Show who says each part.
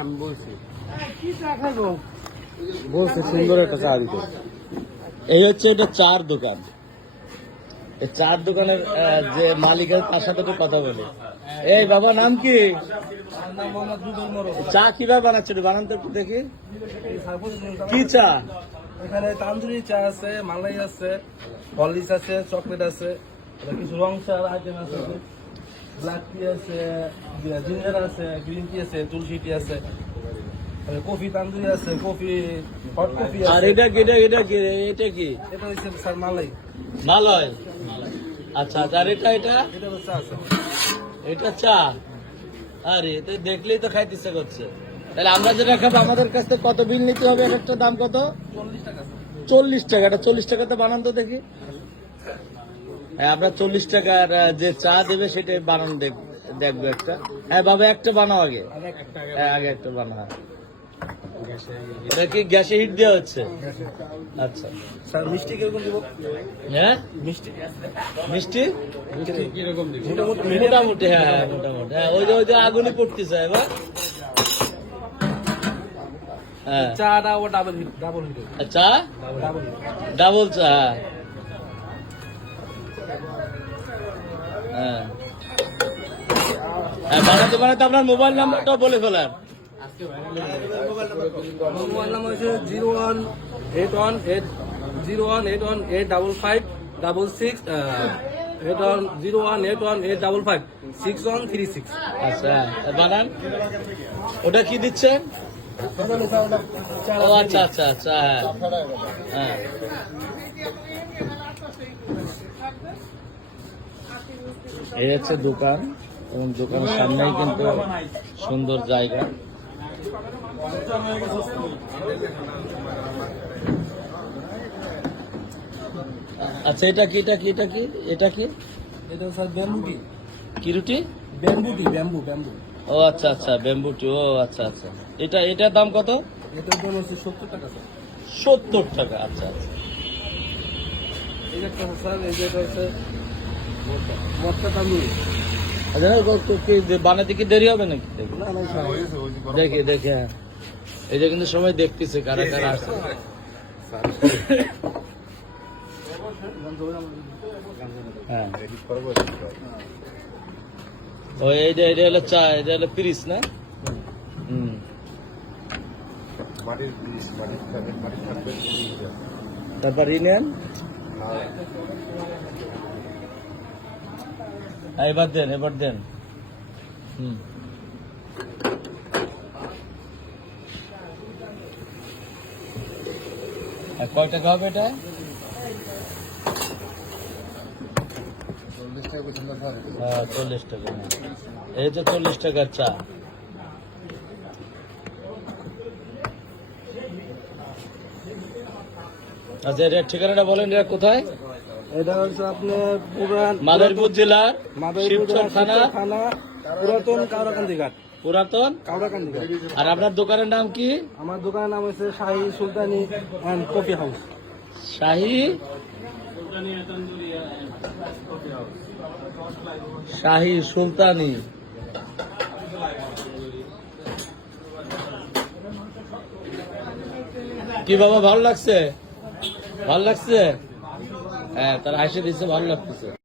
Speaker 1: আমি বলছি।
Speaker 2: বলছে সুন্দর একটা চা দিতে। এই হচ্ছে এটা চার দোকান। চার দোকানের যে মালিকের তার সাথে একটু কথা বলে। এই বাবা নাম কি? চা কীভাবে বানাচ্ছে একটু বানান তো একটু দেখি। কি চা?
Speaker 1: এখানে তান্দুরি চা আছে মালাই আছে হরলিক্স আছে চকলেট আছে কিছু রং আইটেম আছে। ব্ল্যাক টি আছে জিঞ্জার আছে গ্রিন টি আছে তুলসী টি আছে। কফি তান্দুরি আছে কফি হট কফি
Speaker 2: আর এটা কি এটা এটা কি এটা কি?
Speaker 1: এটা হচ্ছে স্যার মালাই।
Speaker 2: মালয় আচ্ছা আচ্ছা, আর এটা এটা?
Speaker 1: এটা চা আছে
Speaker 2: এটা চা? আরে এটা দেখলেই তো খাইতে ইচ্ছা করছে। তাহলে আমরা যেটা খাব আমাদের কাছ থেকে কত বিল নিতে হবে এক একটা দাম কত?
Speaker 1: চল্লিশ টাকা
Speaker 2: চল্লিশ টাকা এটা চল্লিশ টাকাতে বানান তো দেখি। আমরা চল্লিশ টাকার যে চা দেবে সেটাই বানান দেখ- দেখব একটা। হ্যাঁ বাবা একটা বানাও আগে। হ্যাঁ আগে একটা বানাও। এটা কি গ্যাসে হিট দেওয়া হচ্ছে? আচ্ছা।
Speaker 1: স্যার মিষ্টি কীরকম দিব?
Speaker 2: হ্যাঁ?
Speaker 1: মিষ্টি?
Speaker 2: মিষ্টি?
Speaker 1: কীরকম দিব? মোটামুটি
Speaker 2: মোটামুটি হ্যাঁ হ্যাঁ মোটামুটি। হ্যাঁ ওই যে ওই যে আগুনই পড়তেছে এবার। হ্যাঁ।
Speaker 1: চাটা ডাবল ডাবল
Speaker 2: চা?
Speaker 1: ডাবল
Speaker 2: চা হ্যাঁ। হ্যাঁ বানাতে বানাতে আপনার মোবাইল নাম্বারটা বলে ফেলার
Speaker 1: মোবাইল নাম্বার হচ্ছে zero one eight one eight zero one eight one eight double five double six eight one zero one eight one eight double five six one three six.
Speaker 2: আচ্ছা বানান। ওটা কি দিচ্ছেন? ও আচ্ছা আচ্ছা আচ্ছা হ্যাঁ। হ্যাঁ। এই হচ্ছে দোকান এবং দোকানের সামনেই কিন্তু সুন্দর জায়গা। আচ্ছা এটা কি এটা কি এটা কি এটা কি?
Speaker 1: এটা স্যার ব্যাম্বুটি
Speaker 2: কি? রুটি?
Speaker 1: ব্যাম্বুটি ব্যাম্বু ব্যাম্বু।
Speaker 2: ও আচ্ছা আচ্ছা ব্যাম্বুটি ও আচ্ছা আচ্ছা। এটা এটার দাম কত?
Speaker 1: এটার দাম হচ্ছে সত্তর টাকা স্যার।
Speaker 2: সত্তর টাকা আচ্ছা আচ্ছা।
Speaker 1: এই একটা স্যার এই যে এটা হচ্ছে মটকা তান্দুরি
Speaker 2: আচ্ছা কি বানাতে কি দেরি হবে নাকি দেখি কিন্তু সময় দেখতেছে কারা কারা আছে হ্যাঁ। ও এই যে এটা হলো চা এটা হলো পিরিস না হুম তারপর এবার দেন এবার দেন। হুম। কয় টাকা হবে এটা? হ্যাঁ চল্লিশ টাকা। হ্যাঁ। এই যে চল্লিশ টাকার চা। আচ্ছা এর ঠিকানাটা বলেন এটা কোথায়?
Speaker 1: এটা হচ্ছে আপনার পুরান
Speaker 2: মাদারীপুর জেলার
Speaker 1: মাদারীপুর
Speaker 2: শিবচর থানা।
Speaker 1: থানা পুরাতন কাউরাকান্দি ঘাট।
Speaker 2: পুরাতন?
Speaker 1: কাউরাকান্দি ঘাট।
Speaker 2: আর আপনার দোকানের নাম কি?
Speaker 1: আমার দোকানের নাম হচ্ছে Shahi Sultani and coffee house.
Speaker 2: Shahi? Shahi Sultani. কি বাবা ভালো লাগছে? ভালো লাগছে? হ্যাঁ তারা হাসি দিচ্ছে ভালো লাগতেছে।